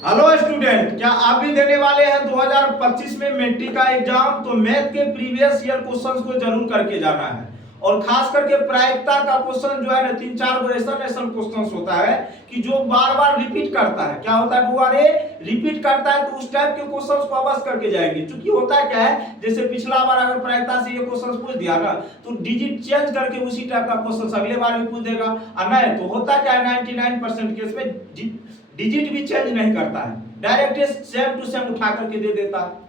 Hello student, क्या आप भी देने वाले हैं 2025 में मैट्रिक का एग्जाम? तो मैथ के प्रीवियस ईयर क्वेश्चंस को जरूर करके जाना है। और खास करके प्रायिकता का क्वेश्चन जो है ना, 3-4 ऐसा क्वेश्चंस होता है कि जो बार बार रिपीट करता है। क्या होता है बुआ रे? रिपीट करता है, तो उस टाइप के क्वेश्चंस को अवश्य करके जाएंगे। क्योंकि होता है क्या है, जैसे पिछला बार अगर प्रायिकता से ये क्वेश्चन पूछ दिया ना, तो डिजिट चेंज करके उसी टाइप का क्वेश्चन अगले बार भी पूछ देगा। और नहीं तो होता क्या है, 99% केस में डिजिट भी चेंज नहीं करता है, डायरेक्ट सेम टू सेम उठा करके दे देता है।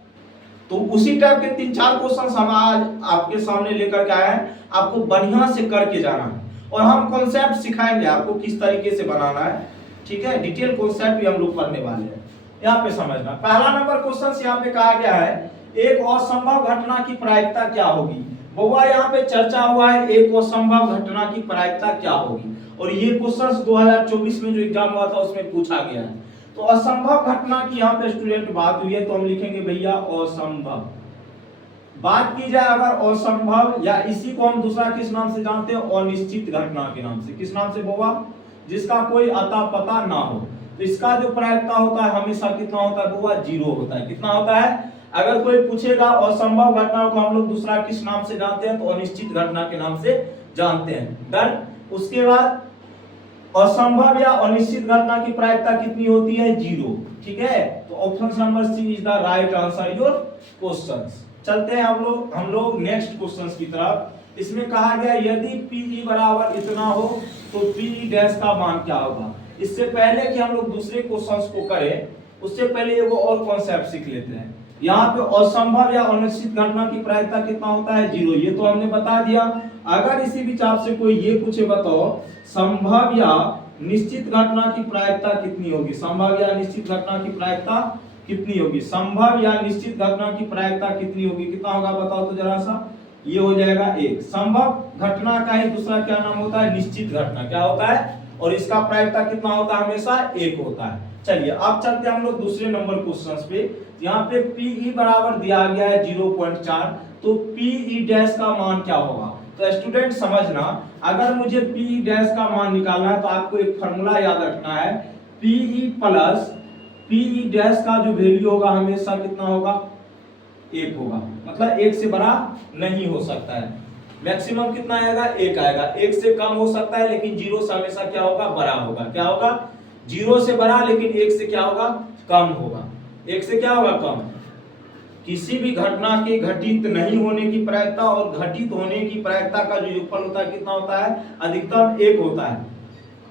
तो उसी टाइप के 3-4 क्वेश्चंस हम आज आपके सामने लेकर के आए हैं। आपको बढ़िया से करके जाना है और हम कॉन्सेप्ट सिखाएंगे आपको किस तरीके से बनाना है। ठीक है, डिटेल कॉन्सेप्ट भी हम लोग पढ़ने वाले हैं। यहाँ पे समझना, पहला नंबर क्वेश्चन यहाँ पे कहा गया है, एक असंभव घटना की प्रायिकता क्या होगी। बउआ यहाँ पे चर्चा हुआ है, एक असंभव घटना की प्रायिकता क्या होगी। और ये क्वेश्चन 2024 में जो एग्जाम हुआ था उसमें पूछा गया है। तो असंभव घटना की यहाँ पे स्टूडेंट बात हुई है, तो हम लिखेंगे भैया असंभव। बात की जाए अगर असंभव, या इसी को हम दूसरा किस नाम से जानते हैं, अनिश्चित घटना के नाम से। किस नाम से बउआ? जिसका कोई अता पता ना हो। तो इसका जो प्रायिकता होता है हमेशा कितना होता है बउआ? 0 होता है। कितना होता है? अगर कोई पूछेगा असंभव घटना को हम लोग दूसरा किस नाम से जानते हैं, तो अनिश्चित घटना के नाम से जानते हैं। डन। उसके बाद असंभव या अनिश्चित घटना की प्रायिकता कितनी होती है? 0। ठीक है, तो option number C is the right answer your questions. चलते हैं हम लोग नेक्स्ट क्वेश्चंस की तरफ। इसमें कहा गया यदि P बराबर इतना हो तो P डैश का मान क्या होगा। इससे पहले कि हम लोग दूसरे क्वेश्चंस को करें, उससे पहले एगो और कॉन्सेप्ट सीख लेते हैं। यहाँ पे असंभव या अनिश्चित घटना की प्रायिकता कितना होता है? 0। ये तो हमने बता दिया। अगर इसी विचार से कोई ये पूछे बताओ संभव या निश्चित घटना की प्रायिकता कितनी होगी। संभव या निश्चित घटना की प्रायिकता कितनी होगी। संभव या निश्चित घटना की प्रायिकता कितनी होगी, कितना होगा बताओ तो जरा सा। ये हो जाएगा 1। संभव घटना का ही दूसरा क्या नाम होता है? निश्चित घटना। क्या होता है? और इसका प्रायिकता कितना होता है? हमेशा 1 होता है। चलिए अब चलते हैं हम लोग दूसरे नंबर क्वेश्चन पे। यहाँ पे Pe बराबर दिया गया है 0.4, तो Pe डैश का मान क्या होगा। तो स्टूडेंट समझना, अगर मुझे Pe डैश का मान निकालना है तो आपको एक फॉर्मूला याद रखना है। Pe प्लस Pe डैश का जो वैल्यू होगा हमेशा कितना होगा? 1 होगा। मतलब 1 से बड़ा नहीं हो सकता है। मैक्सिमम कितना आएगा? 1 आएगा। 1 से कम हो सकता है लेकिन 0 से हमेशा क्या होगा? बड़ा होगा। क्या होगा? 0 से बड़ा, लेकिन 1 से क्या होगा? कम होगा। 1 से क्या होगा? कम। किसी भी घटना के घटित नहीं होने की प्रायिकता और घटित होने की प्रायिकता का जो योगफल होता है कितना होता है? अधिकतम 1 होता है।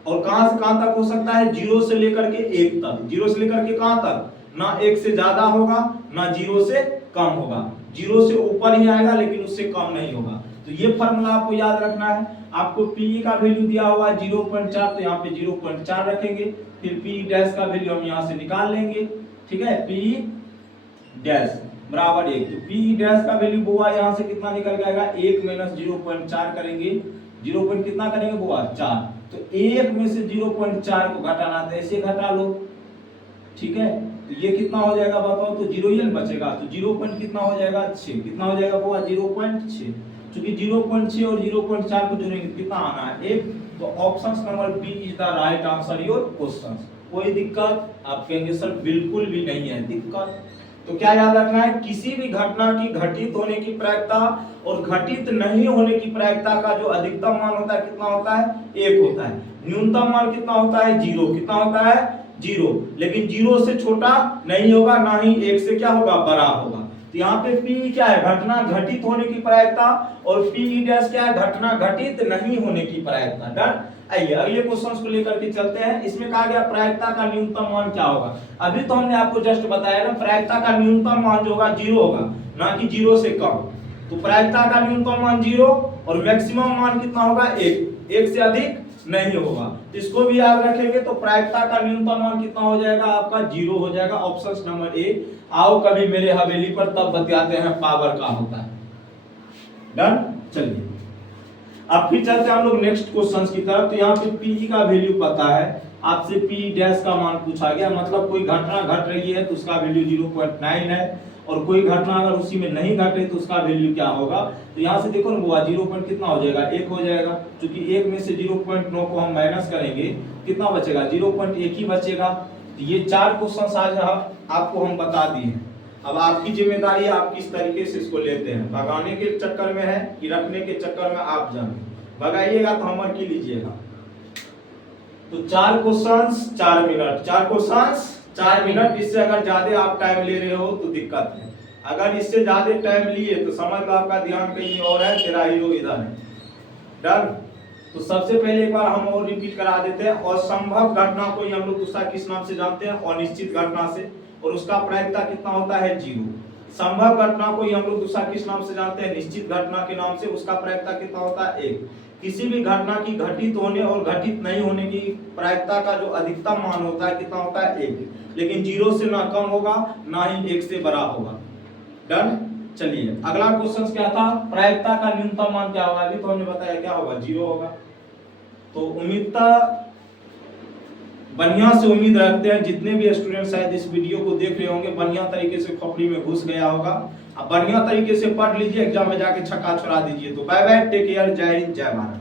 और कहां से कहां तक हो सकता है? 0 से लेकर के 1 तक। 0 से लेकर के कहां तक? ना 1 से ज्यादा होगा ना 0 से कम होगा। 0 से ऊपर ही आएगा लेकिन उससे कम नहीं होगा। तो ये फार्मूला आपको याद रखना है। आपको Pe का वैल्यू दिया हुआ है 0.4, तो यहाँ पे 0.4 रखेंगे। फिर P डैश का वैल्यू हम यहाँ से निकाल लेंगे। ठीक है, P डैश बराबर 1। तो P डैश का वैल्यू बुआ यहाँ से कितना निकल जाएगा? 1 - 0.4 करेंगे। 0 पॉइंट कितना करेंगे बुआ? 4। तो 1 में से 0.4 को घटाना, तो ऐसे घटा लो। ठीक है, तो ये कितना हो जाएगा बताओ तो? 0 ही बचेगा। तो 0 पॉइंट कितना हो जाएगा? 6। कितना हो जाएगा बुआ? 0.6। क्योंकि 0.6 और 0.4 को जोड़ेंगे कितना आना है? 1। तो option number B is the right answer your question. कोई दिक्कत? आप कहेंगे सर बिल्कुल भी नहीं है दिक्कत। तो क्या याद रखना है? किसी भी घटना की घटित होने की प्रायिकता और घटित नहीं होने की प्रायिकता का जो अधिकतम मान होता है कितना होता है? 1 होता है। न्यूनतम मान कितना होता है? 0। कितना होता है? 0। लेकिन 0 से छोटा नहीं होगा, ना ही 1 से क्या होगा? बड़ा होगा। तो यहाँ पे P क्या है? घटना घटित होने की प्रायिकता, और Pe डैश क्या है? घटना घटित नहीं होने की प्रायिकता। डन। आइए अगले क्वेश्चन को लेकर के चलते हैं। इसमें कहा गया प्रायिकता का न्यूनतम मान क्या होगा। अभी तो हमने आपको जस्ट बताया ना, प्रायिकता का न्यूनतम मान जो होगा 0 होगा, ना कि 0 से कम। तो प्रायिकता का न्यूनतम मान 0 और मैक्सिमम मान कितना होगा? 1। 1 से अधिक नहीं होगा। तो इसको भी याद रखेंगे। तो प्रायिकता का न्यूनतम मान कितना हो जाएगा? आपका 0 हो जाएगा। Option number A. आओ कभी मेरे हवेली पर, तब बतियाते हैं पावर का होता है। डन। चलिए अब फिर चलते हैं हम लोग नेक्स्ट क्वेश्चन की तरफ। तो यहाँ पे Pe का वैल्यू पता है आपसे, P डैश का मान पूछा गया। मतलब कोई घटना घट रही है तो उसका वैल्यू 0.9 है, और कोई घटना अगर उसी में नहीं घट रही तो उसका वैल्यू क्या होगा। तो यहाँ से देखो ना बुआ, 0 पॉइंट कितना हो जाएगा? 1 हो जाएगा। क्योंकि 1 में से 0.9 को हम माइनस करेंगे, कितना बचेगा? 0.1 ही बचेगा। तो ये 4 क्वेश्चन आज आपको हम बता दिए हैं। अब आपकी जिम्मेदारी है आप किस तरीके से इसको लेते हैं, भगाने के चक्कर में है कि रखने के चक्कर में, आप जानिए। भगाइएगा तो होमवर्क की लीजिएगा। तो 4 क्वेश्चंस 4 मिनट, 4 क्वेश्चंस 4 मिनट। इससे अगर ज्यादा आप टाइम ले रहे हो तो दिक्कत है। अगर इससे ज्यादा टाइम लिए तो समझ लो आपका ध्यान कहीं और है, तेरा हीरो इधर है। डन। तो सबसे पहले एक बार हम और रिपीट करा देते हैं। असंभव घटना को हम लोग दूसरा किस नाम से जानते हैं, अनिश्चित घटना से, और उसका प्रायिकता कितना होता है 0। संभव घटना को हम लोग दूसरा किस नाम से जानते हैं, निश्चित घटना के नाम से, उसका प्रायिकता कितना होता है 1। किसी भी घटना की घटित होने और घटित नहीं होने की प्रायिकता का जो अधिकतम मान होता है कितना होता है 1, लेकिन 0 से ना कम होगा ना ही 1 से बड़ा होगा। डन। चलिए अगला क्वेश्चन क्या था, प्रायिकता का न्यूनतम मान क्या होगा, अभी तो हमने बताया क्या होगा, 0 होगा। तो उम्मीदता बढ़िया से उम्मीद रखते हैं जितने भी स्टूडेंट शायद इस वीडियो को देख रहे होंगे बढ़िया तरीके से खोपड़ी में घुस गया होगा। अब बढ़िया तरीके से पढ़ लीजिए, एग्जाम में जाके छक्का छुड़ा दीजिए। तो बाय बाय, टेक केयर, जय हिंद, जय भारत।